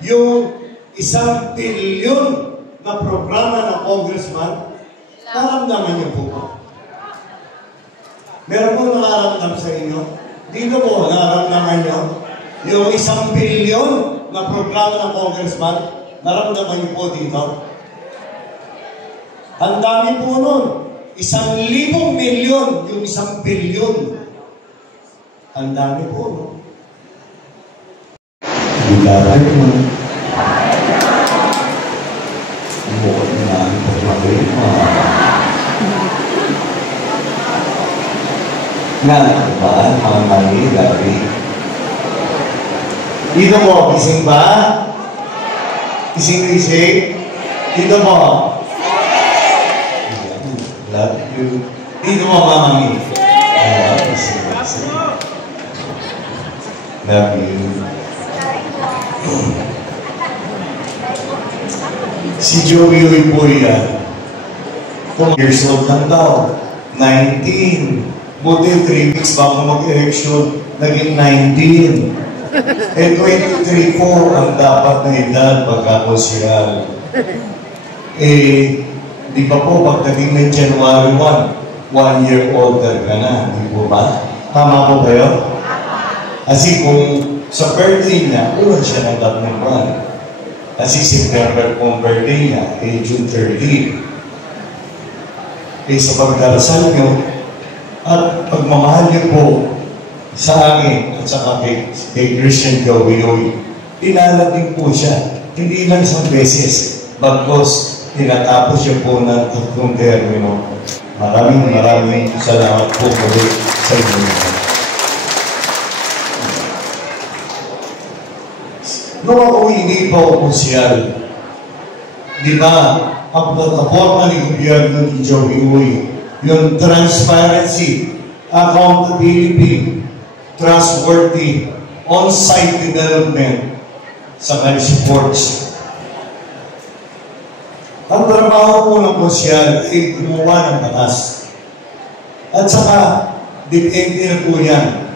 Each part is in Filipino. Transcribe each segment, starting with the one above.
yung 1 billion na programa ng congressman, naramdaman niyo po ba? Meron po nakaramdam sa inyo? Dito po, naramdaman niyo? Yung 1 billion na programa ng congressman, naramdaman niyo po dito? Ang dami po nun. 1,000 milyon, yung 1 billion. Ang dami po, no? Bilaran mo. Bukod na ang pagmagaling mo. Nalakbaan ang mali, Gary. Dito po, gising ba? Gising-gising? Dito po. Love you. Dito mo, Mama Mi. Love you. Si Joey Uy po yan. 2 years old lang daw. 19. Buti 3 weeks bago mag-election, naging 19. Eh, 23 po ang dapat na edad pagkakonsyal. Eh, di ba po, pagdating ng January 1, 1 year older ka na, di po ba? Tama po ba yun? Kasi kung sa birthday niya, ulan siya ng ng buwan. Kasi September po ang birthday niya, eh June 30. Eh sa pagdarasal niyo, at pagmamahal niyo po sa akin at sa kay Christian Joey, inalat din po siya. Hindi lang isang beses, bagkos tinatapos siya po ng 3 termino. Maraming salamat po ulit sa inyo. Nung ako hindi pa opisyal, di ba, abot na ni gobyerno ni Joey Uy, yung transparency, accountability, trustworthy, on-site development sa kanyang supports. Ang trabaho po ng konsyal ay gumawa ng batas. At saka, depende na po yan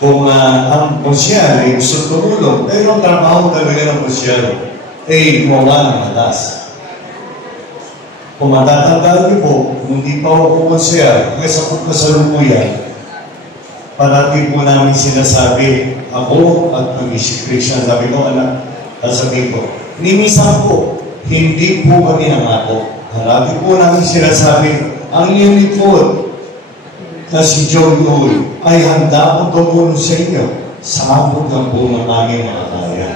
kung ang konsyal ay gusto tumulong, pero ang trabaho talaga ng konsyal ay gumawa ng batas. Kung matatandaan niyo po, hindi pa ako konsyal, kasi sa pagkasalukuyan, parati po namin sinasabi, ako at si Christian, sabi ko, anak, sabi ko, nimisan po, hindi po kami nangako. Parati po namin sinasabi, ang unit po, na si Joey Uy ay handa po tumulong sa inyo sa abot ng po ng aming mga kaya.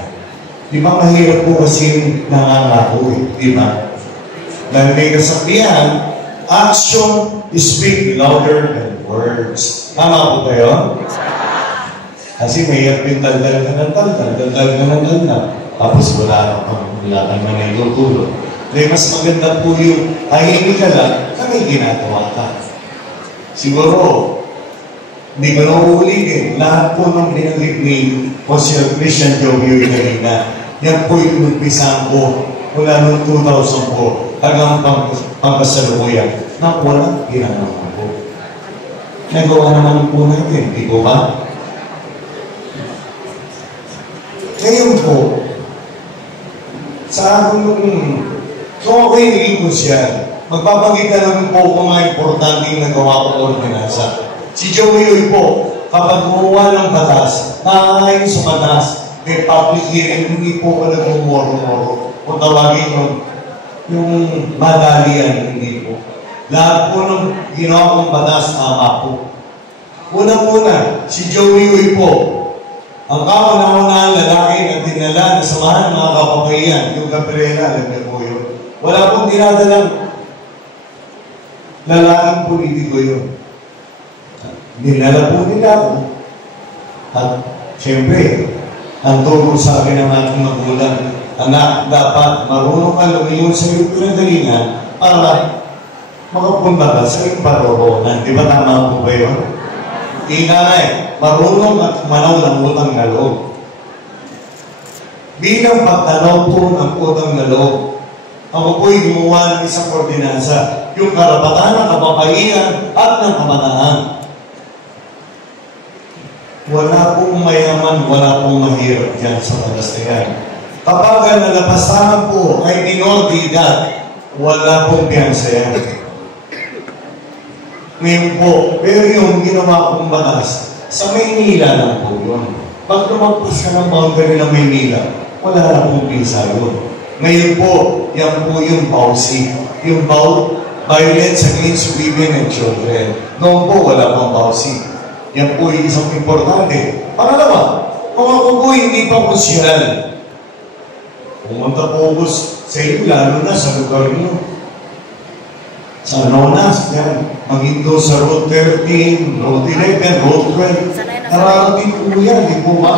Di ba mahirap po kasi nangangako eh, di ba? Dahil may kasabihan, action speak louder than words. Tama po ba yun? Kasi mahirap yung daldal ka ng daldal. Tapos wala kang manayutulog. Dahil mas maganda po yung tahimik ka lang na may ginagawa ka. Siguro, hindi ko na uulitin. Lahat po ng binanggit ni Jose Christian Joey kanina, yan po yung nagpisang ko mula noong 2000 po hanggang pagkasalukuyan na walang ginagawa po. Nagawa naman po natin, di po ba? Ngayon po, sa akin kung ako'y naging konsyal, magpapagita lang po kung mga importanteng nagawa ko ordinansa. Si Joey Uy po, kapag gumawa ng batas, nakakain sa batas, may public hearing, hindi po ka nagmumoro-moro. Kung tawagin yung madalian, hindi po. Lahat po ng ginawa kong batas, tama po. Una-una, si Joey Uy po, ang kauna-unang lalaki na dinala na samahan mga kapabayan, yung Gabriela, alam niyo po yun. Wala pong dinadalang lalaking politiko yun. Dinala po nila ako. At siyempre, ang turo sa akin ng aking magulang, anak, dapat marunong ka lumiyon sa iyong pinagalingan para makapunta ka sa iyong paroronan. Di ba tama po ba yun? Inay, marunong at manaw ng utang na loob. Bilang pagtanaw po ng utang na loob, ako po'y gumawa ng isang ordinansa, yung karapatan ng kababaihan at ng kabataan. Wala pong mayaman, wala pong mahirap dyan sa batas na yan. Kapag ang nalapasahan po ay minor de edad, wala pong piyansa yan. Ngayon po, pero yung ginawa kong batas, sa Maynila lang po yun. Pag lumagpas ka ng boundary ng Maynila, wala na pong pisa yun. Ngayon po, yan po yung BAUSI. Yung Violence Against Women and Children. Noon po, wala pang BAUSI. Yan po yung isang importante. Pangalawa, mga po hindi pa konsyal. Pumunta po sa iyo, lalo na sa lugar niyo. Sa Nonas, yan. Mag-indo sa Road 13, Road 11, Road 12. Nararating po yan, di po ba?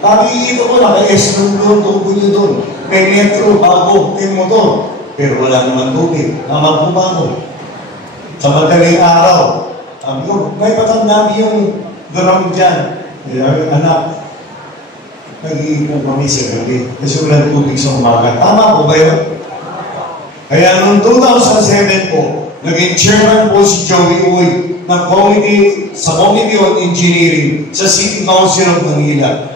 Nakikita ko, naka-escrow doon, tubo nyo doon. May metro, bago, yung motor. Pero wala naman tubig. Naman po ba ako? Sa madaling araw, may patandaan yung drum dyan. Anak, nag-iipon kami sa gabi. Kasi walang tubig sa umaga. Tama po ba yun? Kaya noong 2007 po, naging chairman po si Joey Uy ng sa Committee on Engineering sa City Council of Manila.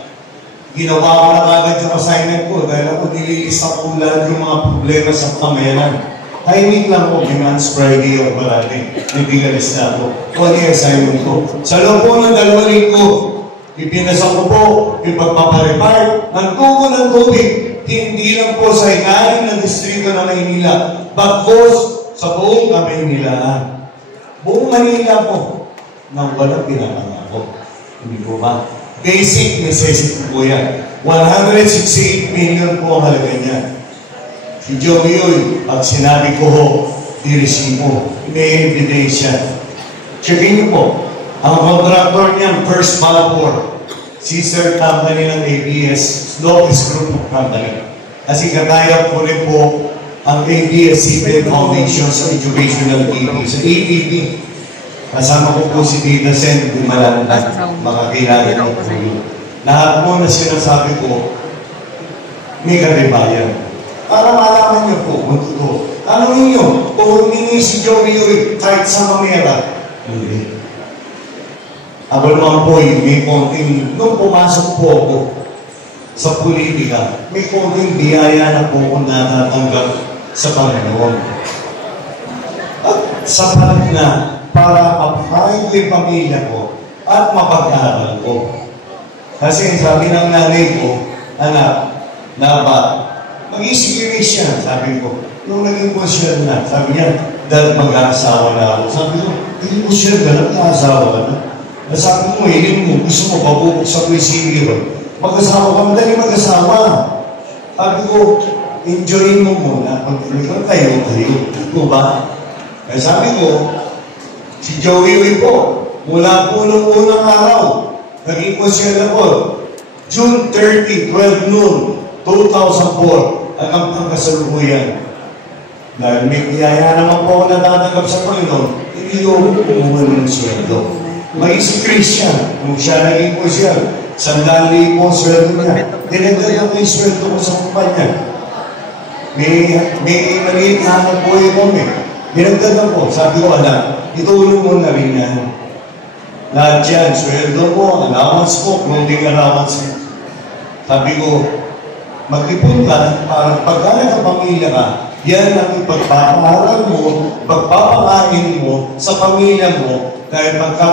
Ginawa ko na kagad yung assignment ko dahil ako nililista ko lahat yung mga problema sa pamayanan. Timing lang po, Demands Friday o parati. Nagbigalis na ako. Kung ano yung assignment ko. Sa loob po ng 2 linggo, ipinasa ko po yung pagpaparepart ng tubo ng tubig. Hindi lang po sa ilalim ng distrito ng Maynila, bagkos sa buong Kamaynilaan. Buong Manila po, nang walang pinapangako. Hindi po ba? Basic necessity po yan. 168 million po ang halaga niya. Si Joey Uy, pag sinabi ko ho, diresibo, may ebidensya. Checkin niyo po, ang contractor niyan, First Balfour, sister company ng ABS, Lopez Group of Company. Kasi kataya po rin po ang ABS-CBN Foundation sa Educational TV, sa APP. Kasama ko po si Tita Sen, Malanda, makakilala niyo po yun. Lahat po na sinasabi ko, may katibayan. Para malaman niyo po kung totoo. Tanongin niyo, kung humingi si Joey Uy kahit sa mamera, hindi. Ako naman po, may konting, nung pumasok po ako sa politika, may konting biyaya na po kung natatanggap sa Panginoon. At sapat na para mapahid yung pamilya ko at mapag-aaral ko. Kasi sabi ng nanay ko, anak, dapat mag-i-serious siya, sabi ko. Nung naging consider na, sabi niya, dahil mag-aasawa na ako. Sabi ko, hindi mo siya ganun, mag-aasawa ka na. Sabi mo, hiling mo, gusto mo, pabubuksan ko yung CV ko. Mag-asawa ka, madali mag-asawa. Sabi ko, enjoyin mo muna. Pag-ilikan kayo. Ito ba? Kaya sabi ko, si Joey Uy po, mula po nung unang araw, naging consider ako, June 30, 12 noon, 2004, hanggang pangkasalukuyan. Dahil may kiyaya naman po ako natatanggap sa Panginoon, hindi ko umuha ng sweldo. May si Christian, kung siya naging po siya, 100,000 po sweldo niya. Dinagdagan ko yung sweldo ko sa kumpanya. May maliit na hanap buhay ko Dinagdagan ko, sabi ko, anak, itulong mo na rin yan. Lahat yan, sweldo mo, allowance mo, clothing allowance mo. Sabi ko, mag-ipon ka, para pagkala ng pamilya ka, yan ang ipagpapaaral mo, pagpapakain mo sa pamilya mo, dahil pagka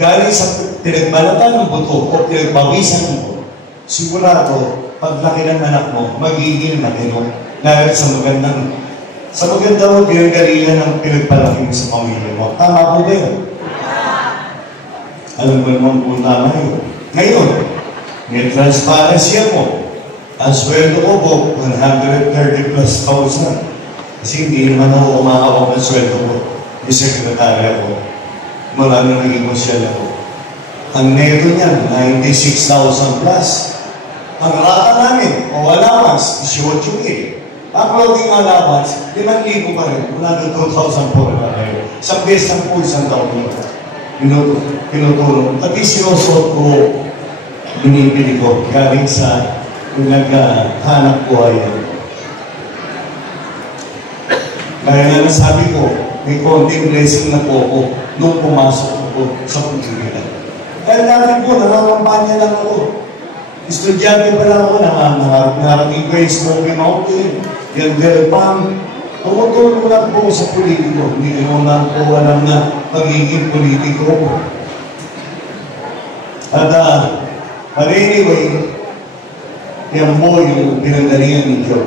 galing sa pinagbalatan ng buto o pinagpawisan mo, sigurado, paglaki ng anak mo, magiging matino. Dahil sa magandang mo, pinagalingan ng pinagpalaki mo sa pamilya mo. Tama po ba yun? Alam mo naman po tama yun. Ngayon, may transparency ako. Ang sweldo ko po, 130 plus thousand. Kasi hindi naman ako umakawag ng sweldo ko. Yung sekretary ako. Marami naging konsyal ako. Ang neto niyan, 96,000 plus. Ang rata namin, o allowance, 18,000. Ang clothing allowance, 5,000 pa rin. Mula ng 2,004 pa rin. Isang beses lang po, isang taon nito. Pinutulong. At sinusuot ko, binibili ko, galing sa naghanap buhay. Kaya nga nasabi ko, may konting blessing na po ako nung pumasok ako sa pagkakita. Kaya dati po, nangangampanya lang ako. Estudyante pa lang ako, narating ko yung Smoky Mountain, yung Del Pam. Tumutulong lang po sa politiko. Hindi ko lang po alam na magiging politiko po. At anyway, yan po yung pinagdalian ni Joe.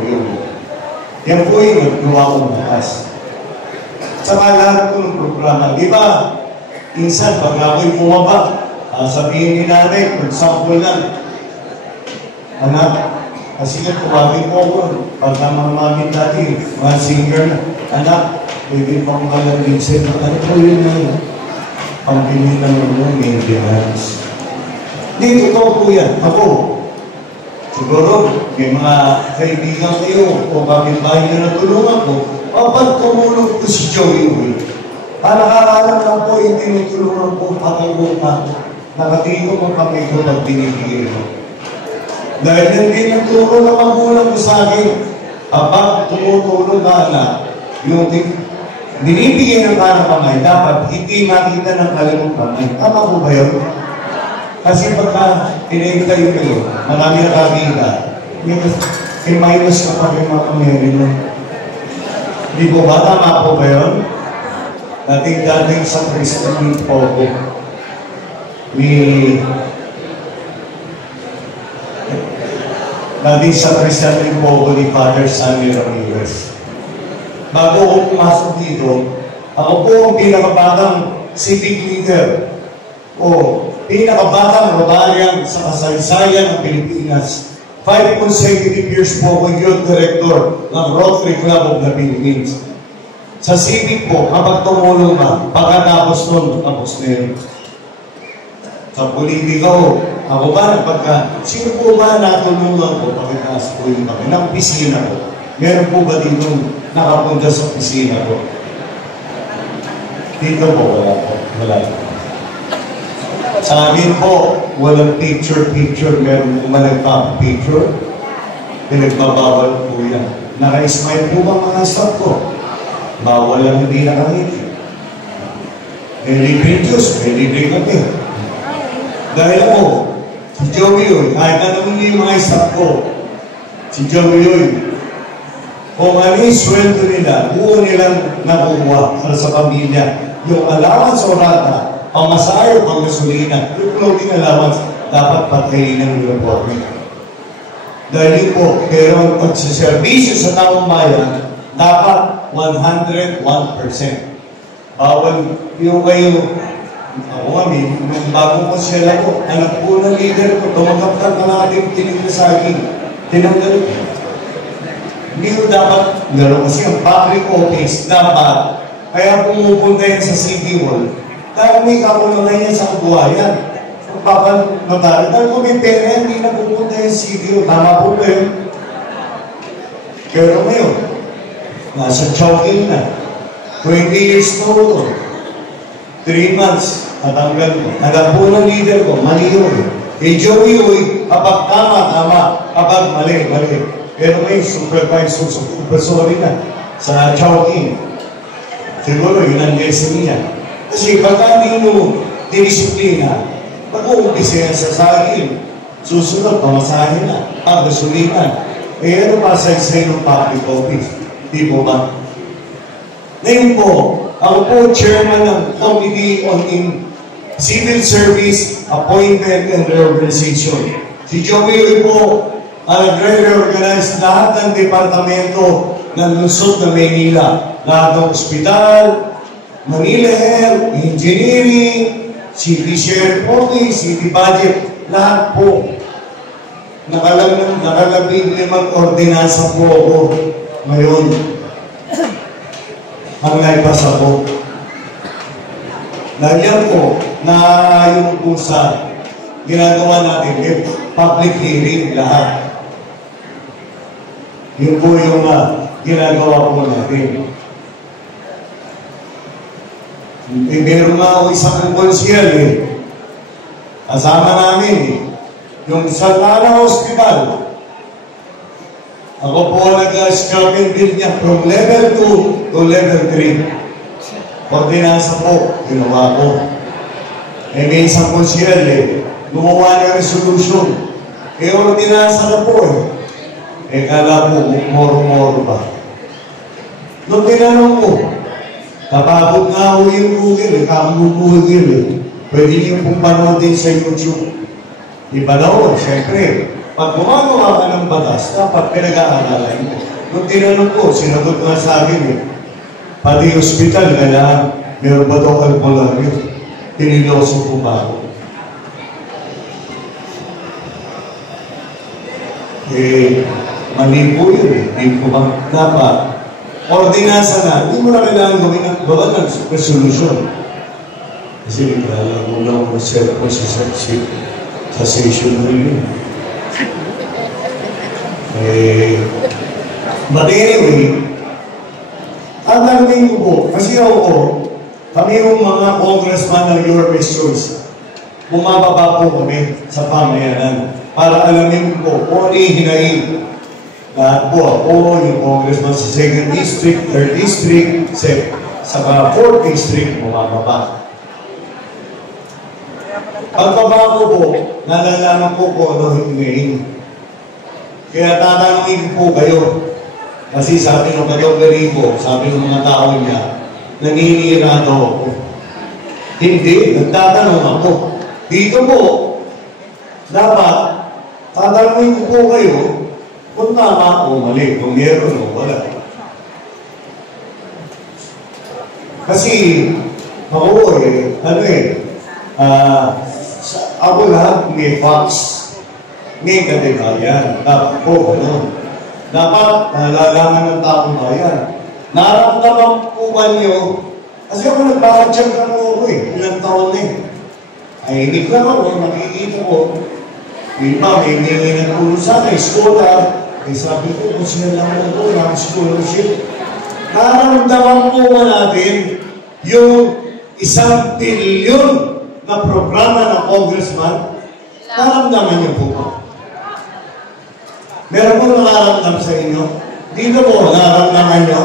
Yan po yung naggawa kong bukas. Saka lahat po ng programa. Di ba, insan, pag ako'y bumaba, sabihin ni nanay, for example lang, anak, kasi nga tumawin ko ako, pagka mga mamin dati, mga singer na, anak, pwede pang kalabinsin, ano po yun na pambili ng maintenance. Hindi, totoo po yan. Ako, siguro, may mga kaibigan kayo o kapitbahay na natulungan ko, kapag tumulong ko si Joey Will, nakakaalam lang po yung tinutulungan ko, patulong na ako. Nakatingin ko kung kami ko pag binibigay ko. Dahil hindi nagtulong na magulang ko sa akin, kapag tumutulong ka na, yung binibigay ng kanang kamay, dapat hindi makita ng kalimang kamay. Tama po ba yun? Kasi pagka tinigay kayo, marami na kakita, minus na pa kayo mga kamay mo. Di po ba? Tama po ba yun? Dating sa Christian po ko, dating sa Christian po ko ni Father Sammy Ramirez. Bago ako pumasok dito, ako po ang pinakabatang civic leader o pinakabatang Rotarian sa kasaysayan ng Pilipinas. 5 consecutive years po ako youth director ng Rotary Club of the Philippines. Sa civic po, kapag tumulong ka, pagkatapos nun, tapos na yun. Sa politika ko, ako ba, sino po ba natulungan ko, pagkataas po yung kami, ng pisina ko? Meron po ba dito nakapunta sa pisina ko? Dito po, wala po. Wala po. Sa amin po, walang picture-picture, meron po managpa-picture. Pinagbabawal po yan. Naka-smile po ba mga staff ko? Bawal lang hindi nakangiti. May libre Diyos, may libre kami. Dahil ako, si Joey Oy, kahit na naman yung mga staff ko, si Joey Oy, kung ano yung sweldo nila, buo nilang nakukuha para sa pamilya. Yung allowance o rata, pamasahe o panggasolina, yung clothing allowance, dapat patayin ng uniforme. Dahil po, pero ang pagsiservisyo sa taong bayan, dapat 101%. Bawal yung kayo, ako kami, nung bagong konsyela ko, anak po ng leader ko, tumagamtag na natin tinigil sa akin. Tinanggal ko. Hindi ko dapat, gano'n kasi ang public office, dapat, kaya pumupunta yan sa City Hall, dahil may kakulungan yan sa kabuhayan. Pagpapanotaryo, dahil kung may pera, hindi na pupunta yung City Hall. Tama po ba yun? Pero ngayon, nasa Chowking na. 20 years na ito. 3 months, natanggal ko. Alam po ng leader ko, mali yun. Kay Joey Oy, kapag tama. Kapag mali. Pero may supervisor na sa Chowking. Siguro yun ang lesson niya. Kasi pagka hindi mo dinisiplina, pag-uumpisa yan sa saging, susunod, pamasahin na, gasolina. Ano pa sa ng public office? Di po ba? Ngayon po, ako po chairman ng Committee on Civil Service, Appointment and Reorganization. Si Joey Oy po ang nagre-reorganize lahat ng departamento ng lungsod ng Maynila. Lahat ng ospital, Manila Health, Engineering, City Sheriff Office, City Budget, lahat po. Nakalabing 5 ordinansa po ako ngayon. Ang naipasa po. Dahil yan po, na yung po sa ginagawa natin, public hearing lahat. Yun po yung ginagawa po natin. Meron nga ako isang konsyel kasama namin yung Santana Hospital. Ako po nag-scrub and build niya from level 2 to level 3. Ordinansa po, ginawa ko. Eh, may isang konsyerle, gumawa ng resolution. Eh, ordinansa na po eh. Eh, kala po, moro-moro ba? Nung tinanong ko, kapagod nga ho yung Google, Google eh. Pwede niyo pong panoodin sa YouTube. Iba na ho, siyempre. Pag gumagawa ka ng batas, dapat pinag-aaralan mo. Nung tinanong ko, sinagot nga sa akin eh, pati hospital, kailangan meron ba daw albularyo? Tiniloso po ba ako? Eh, mali po yun eh. Hindi ko ba dapat ordinansa na, hindi mo na kailangan gawin ng resolution. Kasi nagkala mo na ako cellphone sa session na yun. But anyway, ang narinig ko po, kasi ako, kami yung mga congressman ng Your Best Choice, bumababa po kami sa pamayanan para alamin po kung ano yung hinahin. Lahat po ako, yung congressman sa 2nd District, 3rd District, sa 4th District, bumababa. Pagbaba ko po, nalalaman po kung ano yung hinahin. Kaya tatanungin po kayo, kasi sabi ng kagawgaling ko, sabi ng mga tao niya, naninira daw ako. Hindi, nagtatanong ako. Dito po, dapat, tatanungin ko po kayo, kung tama o mali, kung meron o wala. Kasi, ako ako lahat may facts, may katibayan. Dapat po, dapat nalalaman ng taong bayan. Naramdaman po ba niyo? Kasi ako nagpapatsyag na po ako eh. Ilang taon na eh. Ay, hindi lang ako. Nakikita ko. Iba, may hindi na tulong sa akin. Scholar. Eh, sabi ko, kung sila lang ako, lang scholarship. Naramdaman po ba natin yung 1 billion na programa ng congressman? Naramdaman niyo po ba? Meron po nakaramdam sa inyo? Dito po, naramdaman niyo?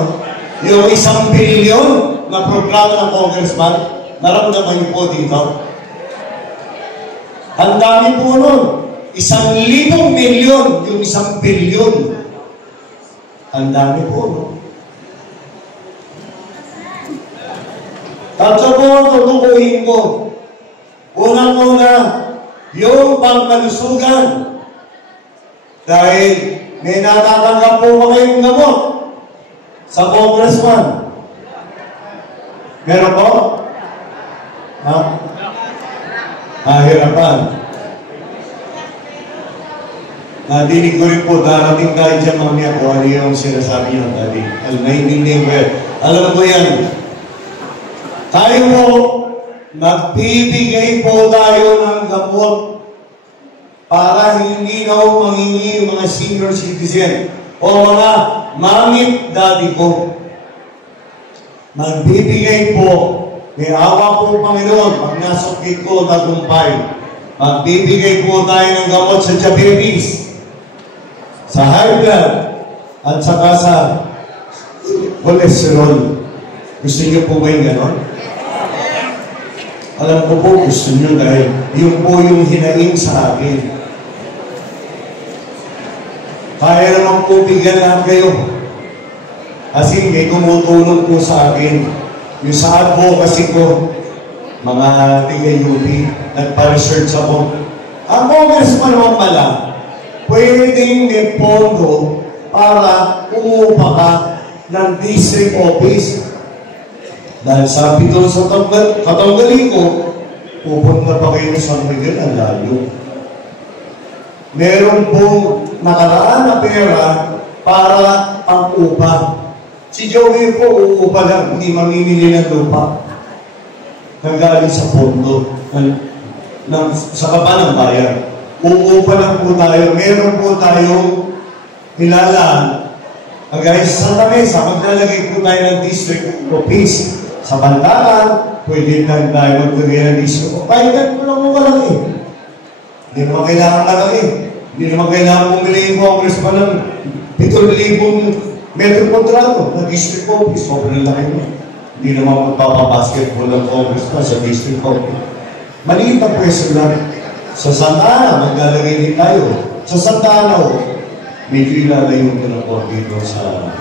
Yung 1 billion na programa ng congressman, naramdaman niyo po dito? Ang dami po nun. 1,000 milyon yung 1 billion. Ang dami po nun. Tatlo po, tutukuhin ko. Unang-una, yung pangkalusugan. Dahil may natatanggap po ba kayong gamot sa congressman? Meron po? Ha? Hirapan. Nadinig ko rin po, darating tayo dyan mamaya kung ano yung sinasabi niyo dati. Naiintindihan ko yan. Alam ko yan. Tayo po, magbibigay po tayo ng gamot para hindi na mangingi yung mga senior citizen o mga mamit daddy ko. Magbibigay po, may awa po Panginoon, pag nasukit ko tagumpay, magbibigay po tayo ng gamot sa diabetes, sa high blood, at saka sa cholesterol. Gusto niyo po ba yung gano'n? Alam ko po, gusto niyo dahil yun po yung hinaing sa akin. Kaya naman po bigyan lahat kayo. Kasi may tumutulong po sa akin. Yung sa advocacy ko, mga tiga-UP, nagpa-research ako. Ang congressman naman pala, pwedeng may pondo para umupa ka ng district office. Dahil sabi doon sa katanggalin ko, pupunta pa kayo sa San Miguel, ang layo. Meron pong nakaraan na pera para pang-upa. Si Joey po, uupa lang, hindi mamimili ng lupa. Nagaling sa pondo, sa kaba ng bayan. Uupa lang po tayo. Meron po tayong hilalaan. Guys, sa Santa Mesa, maglalagay po tayo ng district office. Sa Bantaran, pwede tayo maglagay ng district office. Pahingan po lang mo malaki. Hindi naman kailangan malaki. Hindi naman kailangan bumili yung Congress pa ng 7,000 metro kontrato na district office. Sobrang laki mo. Hindi naman magpapabasketball ng Congress pa sa district office. Maliit na pwesto lang. Sa Santa Ana, maglalagay din tayo. Sa Santa Ana, medyo ilalayo ko na po dito sa...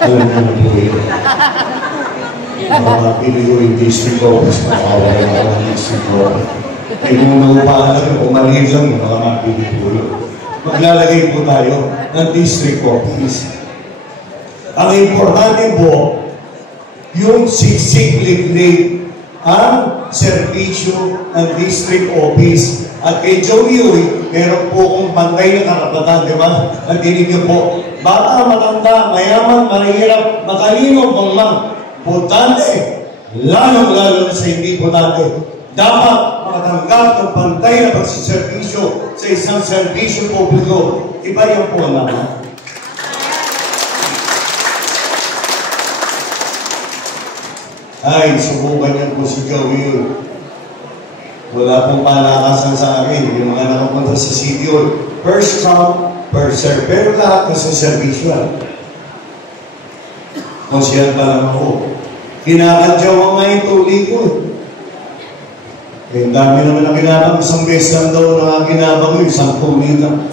Alam mo na po yun. Mga Piliyo yung district office, makawala na ako ng district office. Eh, kung naupahan lang, kung maliit lang yun, baka mapili po yun. Maglalagay po tayo ng district office. Ang importante po, yung siksik-liklik ang serbisyo ng district office. At kay Joey, meron po kong pantay na karapatan, di ba? Nagdinig niyo po, bata, matanda, mayaman, mahirap, matalino, pangmang, botante, lalong-lalo sa hindi botante. Dapat makatanggap ng pantay na pagsiservisyo sa isang serbisyo publiko. Iba yan po naman. Ay, subukan niyo po si Joey. Wala pong palakasan sa akin. Yung mga nakapunta sa City Hall. First come, first serve. Pero lahat na sa servisyo. Konsyal pa lang ako. Kinakadyaw ang nga yung tuli ko. Eh, dami naman ang ginabang. Isang beses lang daw na ginabang ko. Isang tuli lang.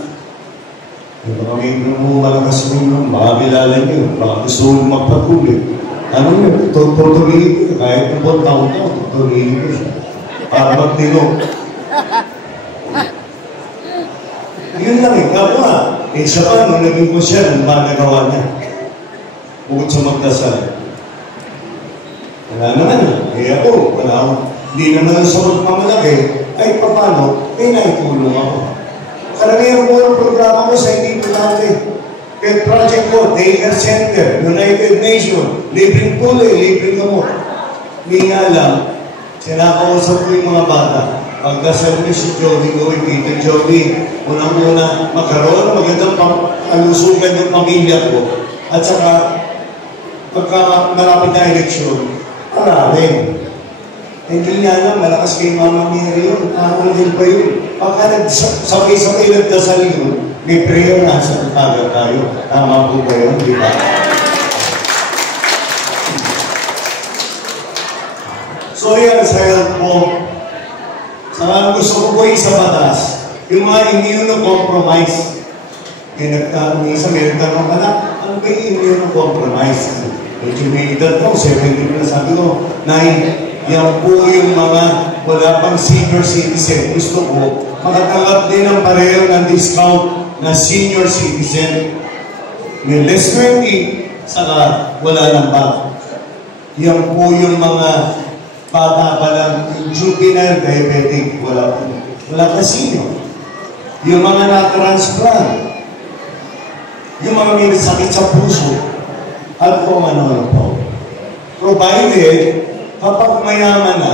Eh, baka may malakas ko yun. Baka kilala niyo. Baka gusto ko magpatuloy. Ano yun? Tutuloy ko. Kahit ng taon na, tutuloy ko siya. Para magtino. Yun lang eh. Ako nga. Eh, siya pa, nung naging ko siya, nung nagawa niya. Bukod sa magdasal. Wala naman. Eh ako, wala ako. Hindi naman sa magmamalaki. Ay, paano? Eh, naitulong ako. Karamihan po ang programa ko sa hindi pulante. Kaya project ko, Daycare Center, United Nations, libreng puli, libreng gamot. Hindi nga lang, sinakausap ko yung mga bata. Pagdasal niyo si Jody ko, Peter Jody, unang-una, magkaroon ng magandang kalusugan ng pamilya ko. At saka, pagka malapit na eleksyon, paraling. Hindi nga lang, malakas kay Mama Mary yun. Nakakul pa yun. Pagka sabay-sabay nagdasal yun, may prayer na sa agad tayo. Tama po ba yun? Di ba? So yan, sa health po. Saka gusto ko po sa batas, yung mga immunocompromise. Kaya isa meron ka ng anak, ano ba yung immunocompromise? Medyo may edad ko, 70 na sabi ko, yan po yung mga wala pang senior citizen. Gusto ko, makatanggap din ng pareho ng discount na senior citizen. May less 20, saka wala ng bata. Yan po yung mga bata pa lang, yung juvenile diabetic, wala pa senior. Yung mga na-transplant, yung mga may sakit sa puso, at kung ano po. Provided, kapag mayaman na,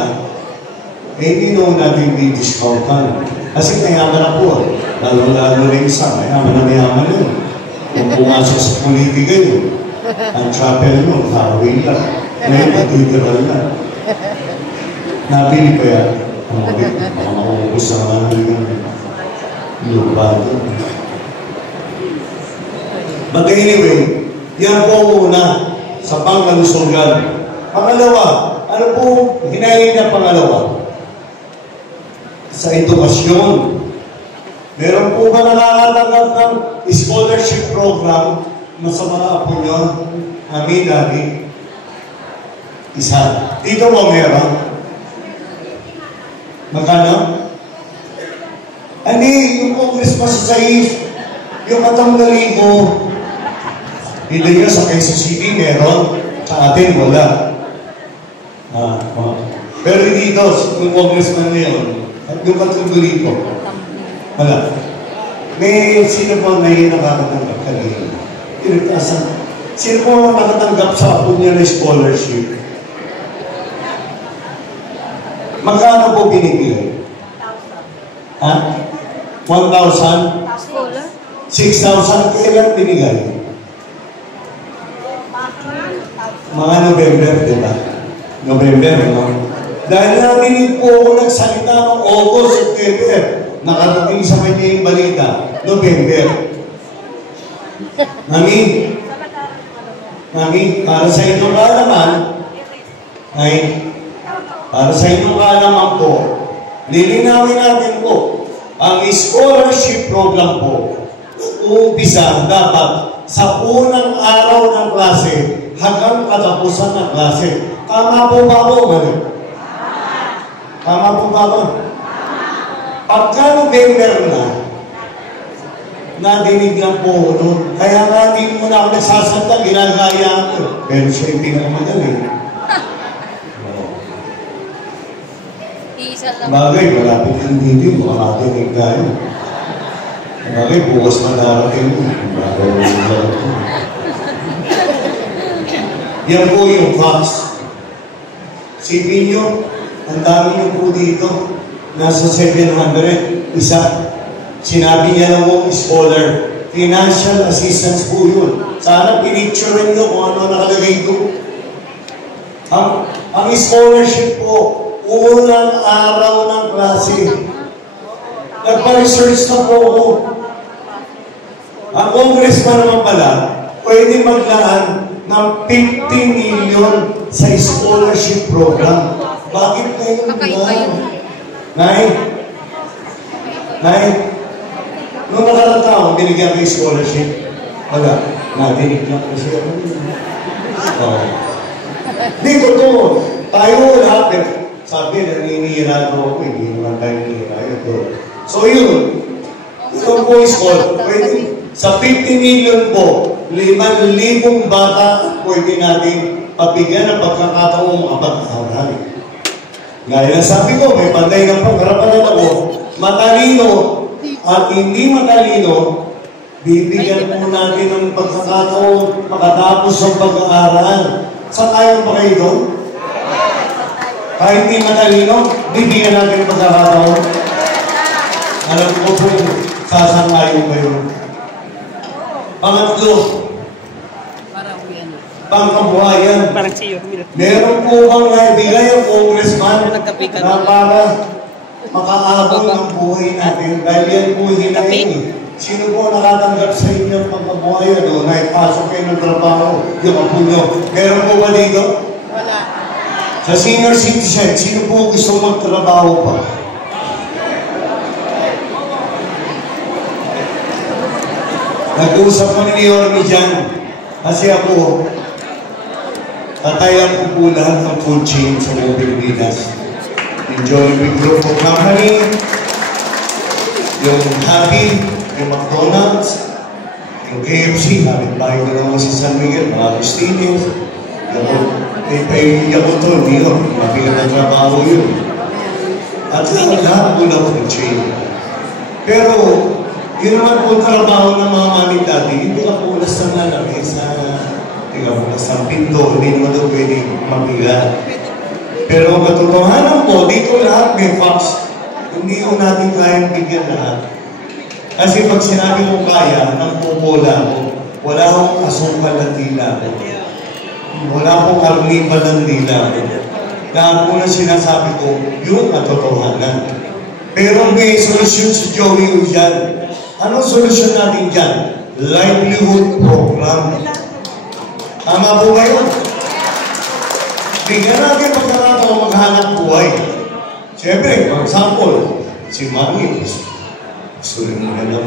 hindi naman natin may discountan. Kasi mayaman na po. Lalo-lalo na isa, mayaman yun. Kung pumasok sa politika yun, ang chapel mo, nakawin lang. Ngayon, pag-literal na. Nabili pa yan. Mga maubos na mga lupa doon. But anyway, yan po muna sa pangkalusugan. Pangalawa, ano po hinahin na pangalawa? Sa edukasyon. Meron po ba nakakatanggap ng scholarship program na sa mga apo nyo? Amin, Daddy. Isa. Dito mo meron? Magkano? Hindi, yung Congress pa sa yung katanggali mo, hindi nyo sa Quezon City meron, sa atin wala. Pero dito, yung congressman na yun, at yung katanggali ko, wala. May sino po na yung nakakatanggap kanina? Sino po nakatanggap sa apo niya na scholarship? Magkano po binibigay? 1,000? 6,000 kailan binigay? Mga November, di ba? November, no? Dahil narinig po ako nagsalita ng August, September. Nakarating sa kanya yung balita. November. Mami, para sa inyo ka naman, ay Para sa inyong kaalaman po, lilinawin natin po, ang scholarship program po, uumpisa dapat sa unang araw ng klase hanggang katapusan ng klase. Tama po ba ako? Mali? Tama po ba ako? Pagka November na, nadinig lang po ako noon. Kaya nga din mo na ako nagsasanta, ginagaya ako. Pero siya yung pinakamagaling. Bagay, malapit yung video, makakatinig tayo. Bagay, bukas madarating mo. Yan po yung facts. Sipin nyo, ang dami nyo po dito. Nasa 700, isa. Sinabi niya lang mong scholar. Financial assistance po yun. Sana pinicturein nyo kung ano nakalagay doon. Ang scholarship po, unang araw ng klase. Nagpa-research na po ako. Ang congressman naman pala, pwede maglaan ng 50 million sa scholarship program. Bakit kayo lang? Nay? Noong nakarang taon, binigyan ko yung scholarship. Wala. Nadinig lang ko siya. Dito to. Tayo lahat. Sabi, naninira ko ako. Hindi naman tayo ninira. So yun. Ito po is called. Pwede. Sa 50 million po, 5,000 bata pwede natin pabigyan ng pagkakataong makapag-aral. Gaya na sabi ko, may pantay ng pagkarapan ako, matalino at hindi matalino, bibigyan po natin ng pagkakataong makatapos ng pag-aaral. Saan tayo pa kayo doon? Kahit hindi matalino, bibigyan natin ng pagkakataon. Alam ko po, sasangayon kayo. Pangatlo, pangkabuhayan. Meron po bang naibigay ang congressman na para makaabot ng buhay natin? Dahil yan po hinayin. Sino po nakatanggap sa inyo ang pangkabuhayan? O naipasok kayo ng trabaho, yung apo nyo. Meron po ba dito? Wala. Sa senior citizen, sino po gusto magtrabaho pa? Nag-uusap kami ni Yorme dyan. Kasi ako, tatayan ko po lahat ng food chain sa mga Pilipinas. Enjoy Big Group of Company, yung Happy, yung McDonald's, yung KFC, kapit-bahay ko naman si San Miguel, mga Agustines, yung to, hindi yun, mabigat ang trabaho yun. At lahat po ng food chain. Pero, yun naman po trabaho ng mga mami dati, hindi ka pulas ng lalaki sa, hindi ka pulas ng pinto, hindi naman doon pwede mabigat. Pero ang katotohanan po, dito lahat may facts. Hindi ko natin kayang bigyan lahat. Kasi pag sinabi mo kaya, nang pupola ko, wala akong asukal na tila ko. Wala akong karnival ng tila ko. Dahil po na sinasabi ko, yun ang katotohanan. Pero may solusyon si Joey Ujan. Anong solusyon natin dyan? Livelihood program. Tama po ba yun? Bigyan natin pagkakataon maghanap buhay. Siyempre, for example, si Mami, gusto rin mo na lang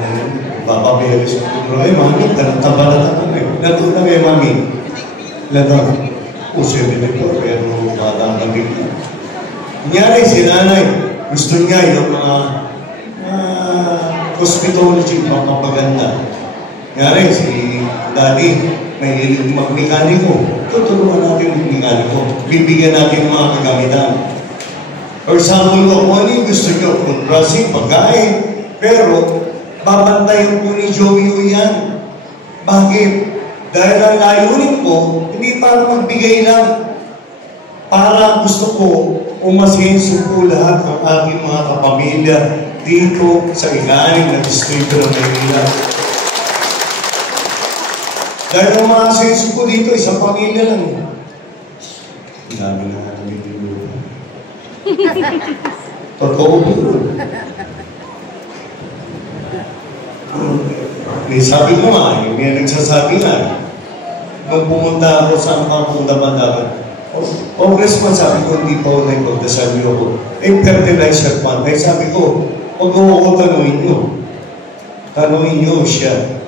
papabili sa puro. Ay, Mami, tabala na kami. Lato na kayo, Mami. Lato. O, 74, pero bata ang bigla. Kunyari, si Nanay, gusto niya yung mga hospitality, mapapaganda. Kaya si Daddy, may hilig mag-mekaniko. Tutulungan natin mag-mekaniko. Bibigyan natin mga kagamitan. For example ko, kung ano yung gusto nyo, food processing, pagkain. Pero, babantayan po ni Joey yan. Bakit? Dahil ang layunin ko, hindi para magbigay lang. Para gusto ko, umasenso po lahat ng aking mga kapamilya dito sa ilalim ng distrito ng Maynila. Dahil ang mga senso ko dito, isang pamilya lang. Ang dami na namin dito. Totoo po. Sabi mo nga, may nagsasabi nga, kung pumunta ako, saan ka pumunta ba dapat? Congressman, sabi ko, hindi pa ako nagpagdasal niyo ako. Fertilizer fund. Kaya sabi ko, huwag ko tanungin niyo. Tanungin niyo siya.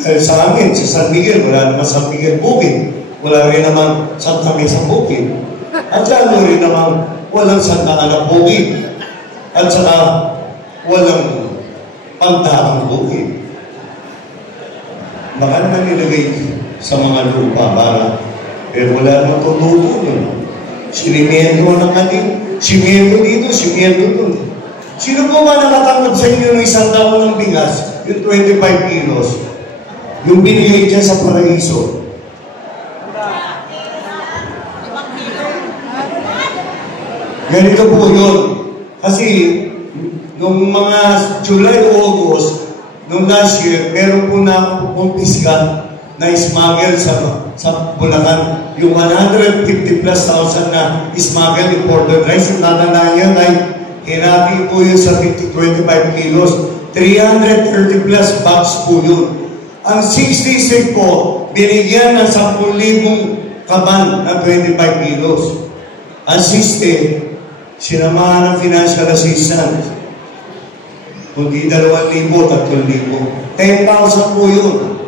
Dahil sa amin, sa San Miguel, wala naman San Miguel bukid. Wala rin naman Santa Mesa bukid. At lalo rin naman, walang Santa Ana bukid. At saka, walang Pagdaang bukid. Baka naman nilagay sa mga lupa para pero wala naman tutulong. Sinimento ng ating, simento dito, simento doon. Sino po ba nakatanggap sa inyo ng isang taon ng bigas? Yung 25 kilos. Yung binigay dyan sa Paraiso. Ganito po yun. Kasi, nung mga July o August, nung last year, meron po na kumpiska na smuggle sa Bulacan. Yung 150 plus thousand na smuggle imported rice, ang tatandaan niya, ay hinati po yun sa 25 kilos. 330 plus bags po yun. Ang 66 po, binigyan ng 10,000 kaban ng 25 kilos. Ang 60, sinamahan ng financial assistance. Kundi 2,000, 3,000. 10,000 po yun.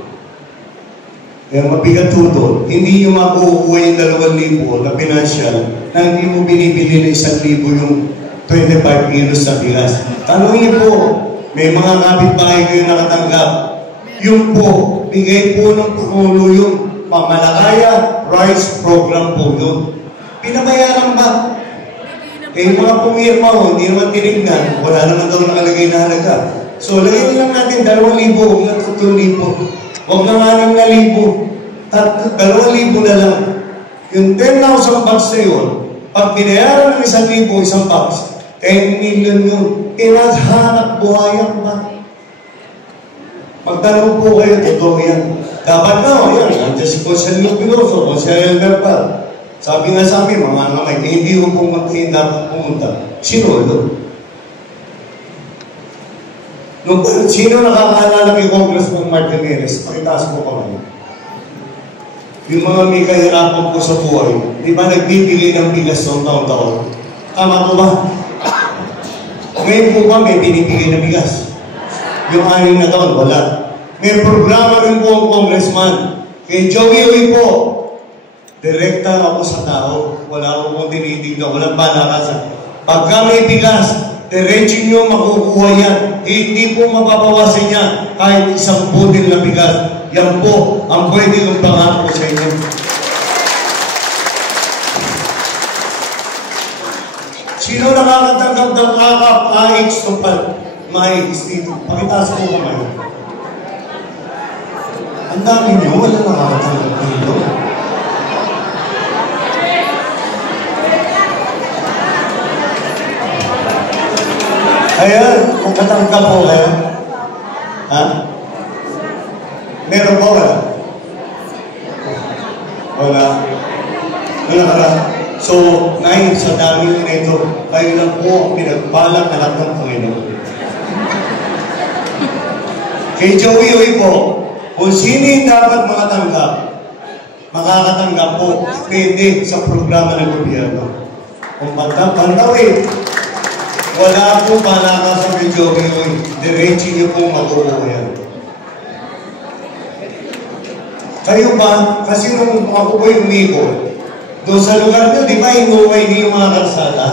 Kaya mabigat tuto, hindi nyo makukuha yung 2,000 na financial na hindi mo binibili ng 1,000 yung 25 kilos na bigas. Tanungin po, may mga kapitbahay kayo nakatanggap. Yung po, bigay po ng Pangulo yung Pamalakaya Rice Program po yun. Pinabayaran ba? Eh, mga pumirma ho, hindi naman tinignan. Wala naman daw nakalagay na halaga. So, lagay lang natin 2,000, huwag na 3,000. Huwag na 6,000. At 2,000 na lang. Yung 10,000 bucks na yun, pag binayaran ng 1,000 isang bucks, 10 million yun. Pinaghanap buhayan ba? Pagtanong po kayo, totoo yan. Dapat na, yan. Nandiyan si Conselho Piloso, Conselho Verbal. Sabi nga sa amin, mga kamay, hindi ko pumuntahin dapat pumunta. Sino ito? Sino nakakaalala kay Congressman Martinez? Pakitaas po kami. Yung mga may kahirapan po sa buhay, di ba nagbibigay ng bigas noong taon-taon? Tama po ba? Ngayon po ba may binibigay na bigas? Yung 6 na taon, wala. May programa rin po ang congressman. Kay Joey Uy po, direkta ako sa tao. Wala akong tinitignan, walang palakasan. Pagka may bigas, diretso nyo makukuha yan. Hindi po mapapawasin niya kahit 1 budil na bigas. Yan po ang pwede kong pangako sa inyo. Sino nakakatanggap ng kakap, AX, tupad, maix dito? Pakitaas po kamay. Ang dami nyo, wala nakakatanggap dito. Ayan, kung katanggap po kayo. Ha? Meron po wala? Wala. Wala ka lang. So, ngayon, sa dami nyo na ito, kayo lang po ang pinagpalang anak ng Panginoon. Kay Joey Uy po, kung sino yung dapat makatanggap, makakatanggap po, pwede sa programa ng gobyerno. Kung pantawin, wala po palaka sa kay Joey Uy, diretso nyo po matutuwa yan. Kayo ba, kasi nung ako po yung umikot, doon sa lugar nyo, di ba, inuway niyo yung mga kalsada?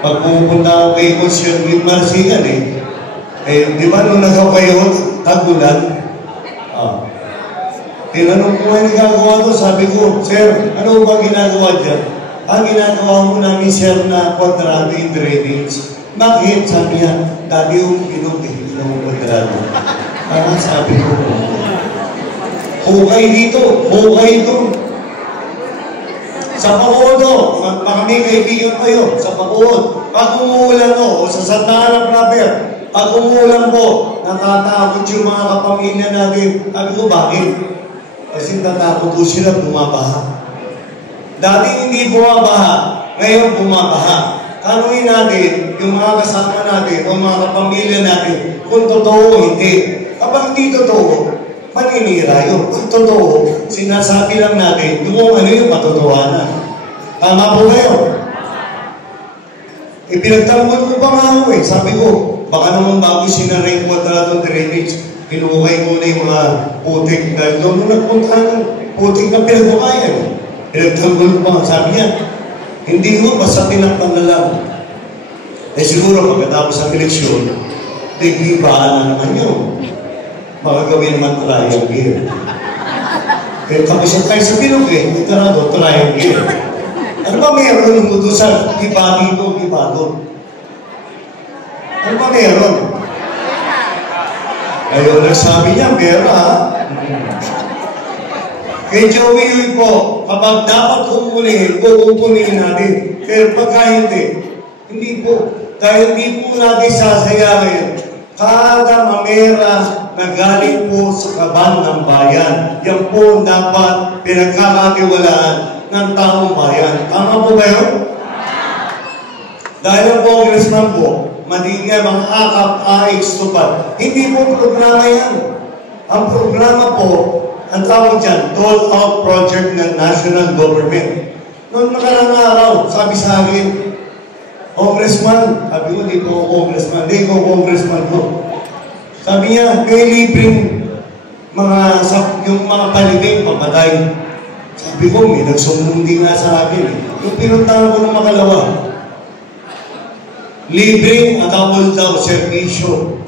Pag pupunta ako kay Consiel with Marcigan di ba, nung nagawa kayo, tagulan, tinanong ko nga nagagawa to, sabi ko, Sir, ano ba ginagawa dyan? Ang ginagawa mo namin, Sir, na kontrado yung drainage. Bakit? Sabi niya, dati yung inom kontrado. Sabi ko, hukay dito, hukay ito. Sa Bacood, baka may kaibigan kayo, sa Bacood. Pag umuulan o sa Santa Ana Proper, pag umuulan po, natatakot yung mga kapamilya natin. Sabi ko, bakit? Kasi natakot po sila bumabaha. Dati hindi bumabaha, ngayon bumabaha. Tanungin natin, yung mga kasama natin, o mga kapamilya natin, kung totoo o hindi. Kapag hindi totoo, maninira yun. Kung totoo, sinasabi lang natin, kung ano yung katotohanan. Tama po kayo? Pinagtanggol ko pa nga ako eh. Sabi ko, baka naman bago sinarray ko at drainage, pinukay ko na yung mga putik dahil doon nagpunta ng putik na pinagbukayan. Pinagtanggol ko pa nga. Sabi niya, hindi ko, basta tinakpan na lang. Eh siguro, pagkatapos ng eleksyon, nagibaan na naman yun. Makagawin naman triangle. Eh tapos yung tayo sa bilog eh, may tarado, triangle. Ano ba meron mo doon sa iba dito, iba doon? Ano ba meron? Ayun, nagsabi niya, meron ha? Kay Joey Uy po, kapag dapat kumulihin, kukunin natin. Pero pagka hindi po. Dahil hindi po natin sasayahin. Kada mamera na galing po sa kaban ng bayan, yan po dapat pinagkakatiwalaan ng taong bayan. Tama po ba yun? Dahil ang congressman po, madigay mga akap-AX tupad. Hindi po programa yan. Ang programa po, ang tawag dyan, Dole Out Project ng National Government. Noong nakarang araw, sabi sa akin, congressman, sabi ko, di po congressman, di ko congressman ko. Sabi niya, may libreng yung mga palibing, pamatay. Sabi ko, may nagsumundi nga sa akin. Yung pinuntahan ko ng makalawa, libreng akabol daw, servisyo.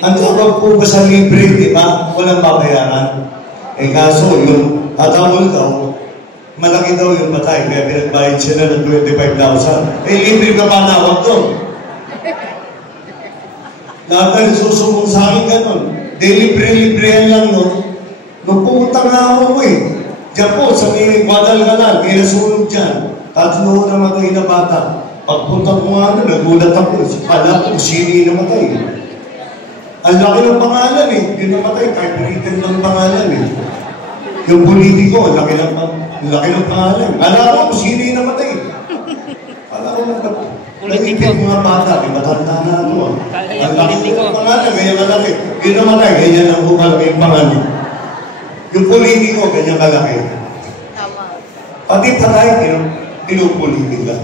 Ang tawag po ba sa libre, di ba? Walang babayaran. Eh kaso, yung akabol daw, malaki daw yung patay, kaya pinagbayad sila ng 25,000. Eh libre ka ba nawag doon? Lahat na nagsusubong sa akin ganun. De libre-librehan lang nun. Nung pumunta nga ako eh. Diyan po, sa may Guadalcanal, may nasunod dyan. Tatlo namatay na bata. Pagpunta ko nga na, nagulat ako. Kala ko, sino yung namatay. Ang laki ng pangalan eh. Yung namatay, kahit written ng pangalan eh. Yung politiko, ang laki ng pangalan. Kala ko, sino yung namatay. Kala ko namatay. Naipit mga bata, matanda na ako. Ang laki ng pangalan, ganyan kalaki. Yung namatay, ganyan ang bukalaki yung pangalan. Yung politiko, ganyan kalaki. Pati patay, pinupolitika.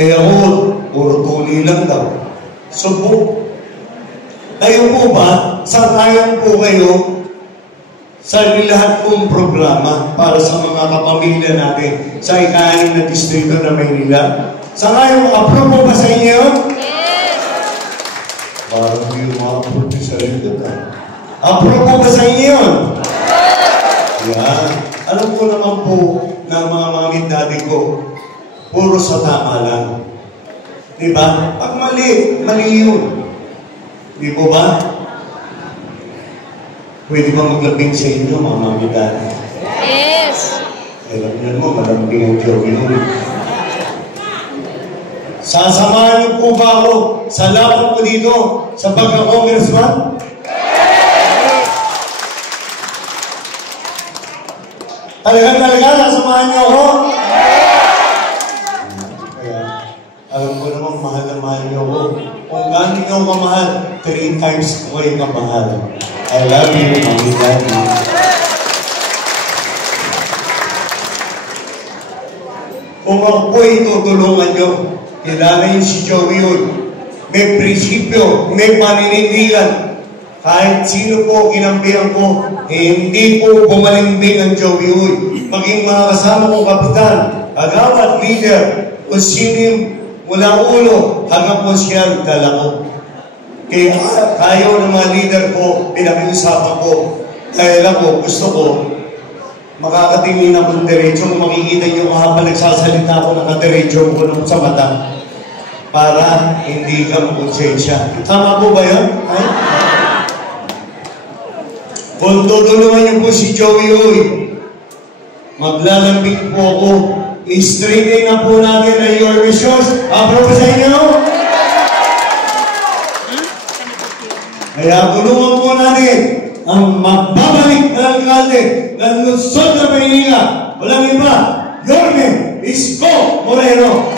Eh ako, puro tuli lang daw. Subo. Kayo po ba, sangayon po kayo sa lahat kong programa para sa mga kapamilya natin sa ika-6 na distrito na Maynila? Sangayon, approve po ba sa inyo? Yes! Parang yung mga approve sa likod. Approve po ba sa inyo yun? Yan. Alam ko naman po ng mga mamit dati ko, puro sa tama lang. Diba? Pag mali, mali yun. Di po ba? Pwede ba maglabing sa inyo, mga mamit dati? Yes! Alam niyo mo, malambing ang Joey nun. Sasamahan niyo po ba ako sa laban ko dito sa pagka-congressman? Talagang sasamahan niyo ako? Kaya, alam ko namang mahal na mahal niyo ako. Kung gaano niyo ako kamahal, 3 times ko kayo kamahal. I love you, Mami Daddy. Kung ako po'y tutulungan niyo, kilala niyo si Joey Uy. May prinsipyo, may paninindigan. Kahit sino po kinampihan ko, hindi po bumalimbing ang Joey Uy. Maging mga kasama kong kapitan, agawat, leader, o sino mula ulo hanggang konsyal dala ko. Kaya kayo ng mga leader ko, pinakiusapan ko. Dahil ako, gusto ko, makakatingin ako ng derecho. Kung makikita nyo habang nagsasalita ako, nakaderecho ko sa mata. Para hindi ka makonsensya. Tama po ba yun? Ay? Kung tutulungan niyo po si Joey Uy, maglalambing po ako. I-straighten na po natin ang your wishes. Approve sa inyo? Kaya tulungan po natin ang magbabalik na alkalde ng Luzon na Maynila. Walang iba, Yorme Isko Moreno.